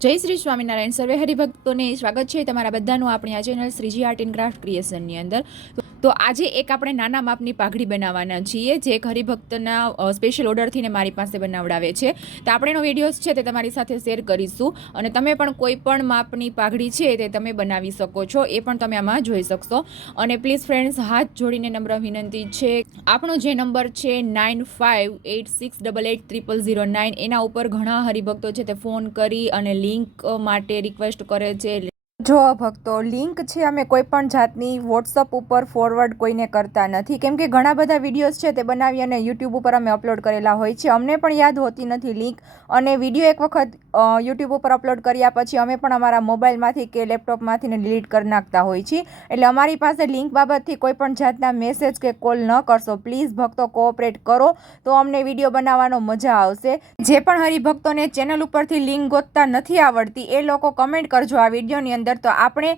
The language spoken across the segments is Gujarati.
જય શ્રી સ્વામિનારાયણ. સર્વે હરિભક્તોને સ્વાગત છે તમારા બધાનું આપણી આ channel Shreeji art and craft ક્રિએશનની અંદર. તો આજે એક આપણે નાના માપની પાઘડી બનાવવાના છીએ, જે એક હરિભક્તના સ્પેશિયલ ઓર્ડરથી ને મારી પાસે બનાવડાવે છે. તો આપણે એનો વિડીયોઝ છે તે તમારી સાથે શેર કરીશું. અને તમે પણ કોઈ પણ માપની પાઘડી છે તે તમે બનાવી શકો છો, એ પણ તમે આમાં જોઈ શકશો. અને પ્લીઝ ફ્રેન્ડ્સ હાથ જોડીને નમ્ર વિનંતી છે. આપણો જે નંબર છે nine five eight six double eight triple zero nine એના ઉપર ઘણા હરિભક્તો છે તે ફોન કરી અને લિંક માટે રિક્વેસ્ટ કરે છે. જો ભક્તો લિંક છે અમે કોઈ પણ જાતની વોટ્સઅપ ઉપર ફોરવર્ડ કોઈને કરતા નથી. કેમ કે ઘણા બધા વિડીયોઝ છે તે બનાવી અને યુટ્યુબ ઉપર અમે અપલોડ કરેલા હોય છે. અમને પણ યાદ હોતી નથી લિંક અને વીડિયો એક વખત યુટ્યુબ ઉપર અપલોડ કર્યા પછી અમે પણ અમારા મોબાઈલમાંથી કે લેપટોપમાંથી ને ડિલીટ કરી નાખતા હોય છીએ. એટલે અમારી પાસે લિંક બાબતથી કોઈ પણ જાતના મેસેજ કે કોલ ન કરશો. પ્લીઝ ભક્તો કોઓપરેટ કરો, તો અમને વીડિયો બનાવવાનો મજા આવશે. જે પણ હરિભક્તોને ચેનલ ઉપરથી લિંક ગોતતા નથી આવડતી, એ લોકો કમેન્ટ કરજો આ વિડીયોની અંદર. તો આપણે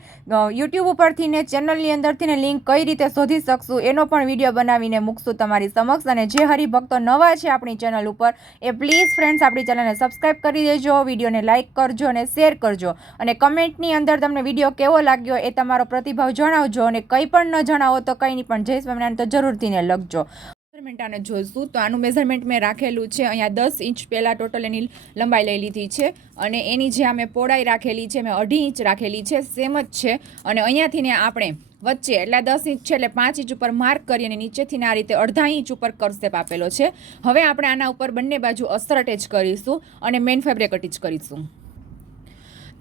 યુટ્યુબ ઉપરથી ને ચેનલની અંદરથી ને લિંક કઈ રીતે શોધી શકશું એનો પણ વીડિયો બનાવીને મૂકશું તમારી સમક્ષ. અને જે હરિભક્તો નવા છે આપણી ચેનલ ઉપર, એ પ્લીઝ ફ્રેન્ડ્સ આપણી ચેનલને સબસ્ક્રાઈબ કરી દેજો, વિડીયોને લાઇક કરજો અને શેર કરજો. અને કમેન્ટની અંદર તમને વીડિયો કેવો લાગ્યો એ તમારો પ્રતિભાવ જણાવજો અને કંઈ પણ ન જણાવો તો કંઈ નહીં, પણ જય સ્વામિનારાયણ તો જરૂરથી ને લખજો. મેઝરમેન્ટ આને જોઈશું. તો આનું મેઝરમેન્ટ મેં રાખેલું છે. અહીંયા દસ ઇંચ પહેલાં ટોટલ એની લંબાઈ લઈ લીધી છે. અને એની જે અમે પહોળાઈ રાખેલી છે, મેં અઢી ઇંચ રાખેલી છે સેમ જ છે. અને અહીંયાથી ને આપણે વચ્ચે, એટલે દસ ઇંચ છે, એટલે પાંચ ઇંચ ઉપર માર્ક કરી અને નીચેથી આ રીતે અડધા ઇંચ ઉપર કરસેપ આપેલો છે. હવે આપણે આના ઉપર બંને બાજુ અટેચ કરીશું અને મેઇન ફેબ્રિક અટેચ કરીશું.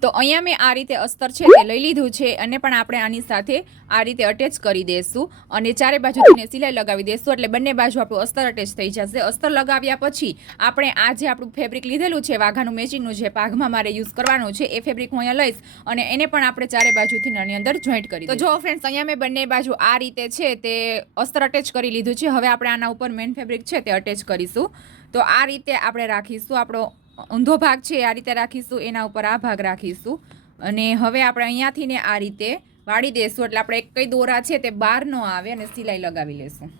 તો અહીંયા મેં આ રીતે અસ્તર છે તે લઈ લીધું છે અને પણ આપણે આની સાથે આ રીતે અટેચ કરી દઈશું અને ચારે બાજુથી સિલાઈ લગાવી દઈશું એટલે બંને બાજુ આપણું અસ્તર અટેચ થઈ જશે. અસ્તર લગાવ્યા પછી આપણે આ જે આપણું ફેબ્રિક લીધેલું છે વાઘાનું મેચિંગનું જે પાઘમાં મારે યુઝ કરવાનું છે એ ફેબ્રિક હું અહીંયા લઈશ અને એને પણ આપણે ચારે બાજુથી આની અંદર જોઈન્ટ કરી તો જો ફ્રેન્ડ્સ અહીંયા મેં બંને બાજુ આ રીતે છે તે અસ્તર અટેચ કરી લીધું છે. હવે આપણે આના ઉપર મેઇન ફેબ્રિક છે તે અટેચ કરીશું. તો આ રીતે આપણે રાખીશું આપણો ઊંધો ભાગ છે આ રીતે રાખીશું, એના ઉપર આ ભાગ રાખીશું. અને હવે આપણે અહીંયાથી ને આ રીતે વાળી દઈશું એટલે આપણે કઈ દોરા છે તે બહાર ન આવે અને સિલાઈ લગાવી લેશું.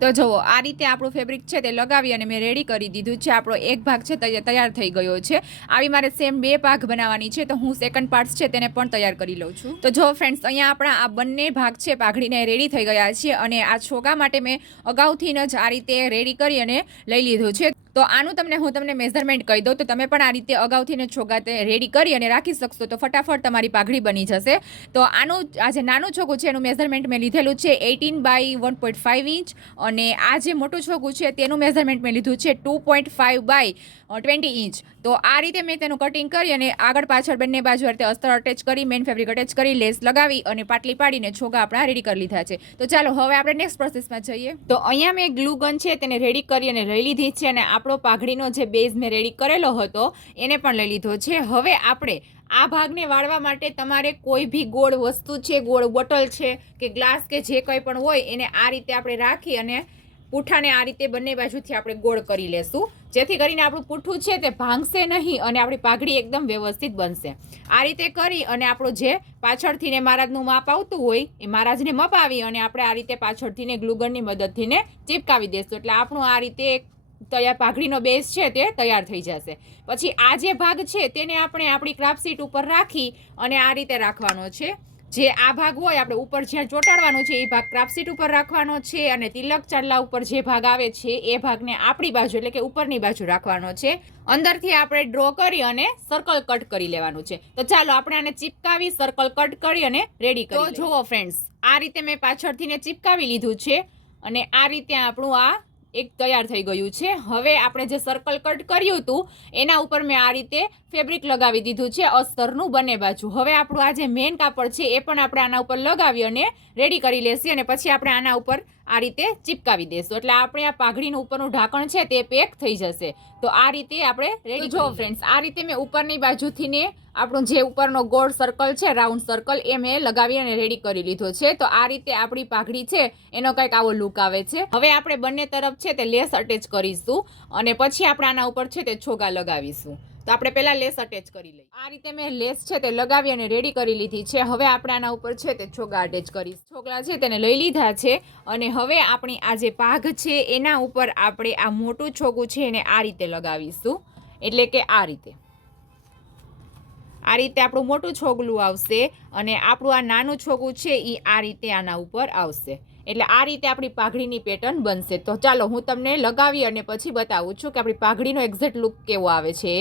તો જુઓ, આ રીતે આપણું ફેબ્રિક છે તે લગાવી અને મેં રેડી કરી દીધું છે. આપણો એક ભાગ છે તૈયાર થઈ ગયો છે. આવી મારે સેમ બે ભાગ બનાવવાની છે, તો હું સેકન્ડ પાર્ટ્સ છે તેને પણ તૈયાર કરી લઉં છું. તો જો ફ્રેન્ડ્સ અહીંયા આપણા આ બંને ભાગ છે પાઘડીને રેડી થઈ ગયા છે અને આ છોગા માટે મેં અગાઉથી જ આ રીતે રેડી કરી અને લઈ લીધું છે. તો આનું તમને હું તમને મેઝરમેન્ટ કહી દઉં. તો તમે પણ આ રીતે અગાઉથી ને છોગા રેડી કરી અને રાખી શકશો તો ફટાફટ તમારી પાઘડી બની જશે. તો આનું આ જે નાનું છોગું છે એનું મેઝરમેન્ટ મેં લીધેલું છે eighteen by one point five inch અને આ જે મોટું છોગું છે તેનું મેઝરમેન્ટ મેં લીધું છે two point five by twenty inch તો આ રીતે મેં તેનું કટિંગ કરી અને આગળ પાછળ બંને બાજુ રીતે અસ્તર અટેચ કરી મેન ફેબ્રિક અટેચ કરી લેસ લગાવી અને પાટલી પાડીને છોગા આપણા રેડી કરી લીધા છે. તો ચાલો, હવે આપણે નેક્સ્ટ પ્રોસેસમાં જઈએ. તો અહીંયા મેં ગ્લુ ગન છે, તેને રેડી કરી અને લઈ લીધી છે અને આપણો પાઘડીનો જે બેઝ મેં રેડી કરેલો હતો, એને પણ લઈ લીધો છે. હવે આપણે આ ભાગને વાળવા માટે તમારે કોઈ બી ગોળ વસ્તુ છે, ગોળ બોટલ છે કે ગ્લાસ કે જે કંઈ પણ હોય, એને આ રીતે આપણે રાખી અને પૂઠાને આ રીતે બંને બાજુથી આપણે ગોળ કરી લેશું. જેથી કરીને આપણું પૂઠું છે તે ભાંગશે નહીં અને આપણી પાઘડી એકદમ વ્યવસ્થિત બનશે. આ રીતે કરી અને આપણું જે પાછળથી ને મહારાજનું માપ આવતું હોય, એ મહારાજને મપાવી અને આપણે આ રીતે પાછળથી ને ગ્લુગનની મદદથી ને ચીપકાવી દઈશું એટલે આપણું આ રીતે એક તૈયાર પાઘડીનો બેઝ છે તે તૈયાર થઈ જશે. પછી આ જે ભાગ છે તેને આપણે આપણી ક્રાફ્ટ શીટ ઉપર રાખી અને આ રીતે રાખવાનો છે. જે આ ભાગ હોય આપણે ઉપર જ્યાં ચોંટાડવાનો છે એ ભાગ ક્રાફ્ટ શીટ ઉપર રાખવાનો છે અને તિલક ચાંદલા ઉપર જે ભાગ આવે છે એ ભાગને આપણી બાજુ એટલે કે ઉપરની બાજુ રાખવાનો છે. અંદરથી આપણે ડ્રો કરી અને સર્કલ કટ કરી લેવાનું છે. તો ચાલો આપણે આને ચીપકાવી સર્કલ કટ કરી અને રેડી કરી તો જુઓ ફ્રેન્ડ્સ આ રીતે મેં પાછળથી ને ચીપકાવી લીધું છે અને આ રીતે આપણું આ એક તૈયાર થઈ ગયું છે. હવે આપણે જે સર્કલ કટ કર્યું હતું, એના ઉપર મેં આ રીતે ફેબ્રિક લગાવી દીધું છે, અસ્તરનું બંને બાજુ. હવે આપણું આ જે મેન કાપડ છે, એ પણ આપણે આના ઉપર લગાવી અને રેડી કરી લેશી અને પછી આપણે આના ઉપર આ રીતે ચીપકાવી દેશું. એટલે આપણે આ પાઘડીનું ઉપરનું ઢાંકણ છે તે પેક થઈ જશે. તો આ રીતે આપણે રેડી જો ફ્રેન્ડ્સ આ રીતે મેં ઉપરની બાજુથી ને આપણું જે ઉપરનો ગોળ સર્કલ છે રાઉન્ડ સર્કલ એ મેં લગાવી અને રેડી કરી લીધો છે. તો આ રીતે આપણી પાઘડી છે એનો કંઈક આવો લુક આવે છે. હવે આપણે બંને તરફ છે તે લેસ અટેચ કરીશું અને પછી આપણે આના ઉપર છે તે છોગા લગાવીશું. તો આપણે પહેલાં લેસ અટેચ કરી લઈએ. આ રીતે મેં લેસ છે તે લગાવી અને રેડી કરી લીધી છે. હવે આપણે આના ઉપર છે તે છોગા અટેચ કરીશ. છોકરા છે તેને લઈ લીધા છે અને હવે આપણી આ જે પાઘ છે એના ઉપર આપણે આ મોટું છોગું છે એને આ રીતે લગાવીશું. એટલે કે આ રીતે. આ રીતે આપણું મોટું છોગલું આવશે અને આપણું આ નાનું છોગું છે એ આ રીતે આના ઉપર આવશે. એટલે આ રીતે આપણી પાઘડીની પેટર્ન બનશે. તો ચાલો હું તમને લગાવી અને પછી બતાવું છું કે આપણી પાઘડીનો એક્ઝેક્ટ લુક કેવો આવે છે.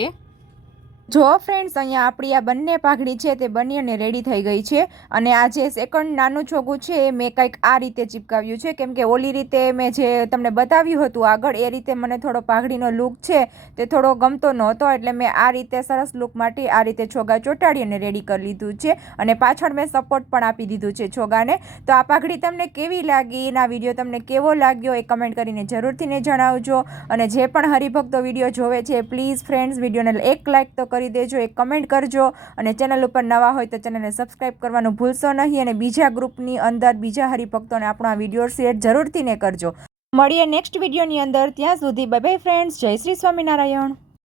જો ફ્રેન્ડ્સ અહીંયા આપણી આ બંને પાઘડી છે તે બની અને રેડી થઈ ગઈ છે અને આ જે સેકન્ડ નાનું છોગું છે એ મેં કંઈક આ રીતે ચીપકાવ્યું છે. કેમ કે ઓલી રીતે મેં જે તમને બતાવ્યું હતું આગળ, એ રીતે મને થોડો પાઘડીનો લુક છે તે થોડો ગમતો નહોતો, એટલે મેં આ રીતે સરસ લુક માટે આ રીતે છોગા ચોંટાડી અને રેડી કરી લીધું છે અને પાછળ મેં સપોર્ટ પણ આપી દીધું છે છોગાને. તો આ પાઘડી તમને કેવી લાગી? એના વીડિયો તમને કેવો લાગ્યો? એ કમેન્ટ કરીને જરૂરથી જણાવજો અને જે પણ હરિભક્તો વીડિયો જોવે છે પ્લીઝ ફ્રેન્ડ્સ વિડીયોને એક લાઇક તો કરી દેજો, એક કમેન્ટ કરજો અને ચેનલ ઉપર નવા હોય તો ચેનલને સબસ્ક્રાઈબ કરવાનું ભૂલશો નહીં અને બીજા ગ્રુપની અંદર બીજા હરિભક્તોને આપણો આ વીડિયો શેર જરૂરથી ને કરજો. મળીએ નેક્સ્ટ વિડીયોની અંદર, ત્યાં સુધી બાય બાય ફ્રેન્ડ્સ જય શ્રી સ્વામિનારાયણ.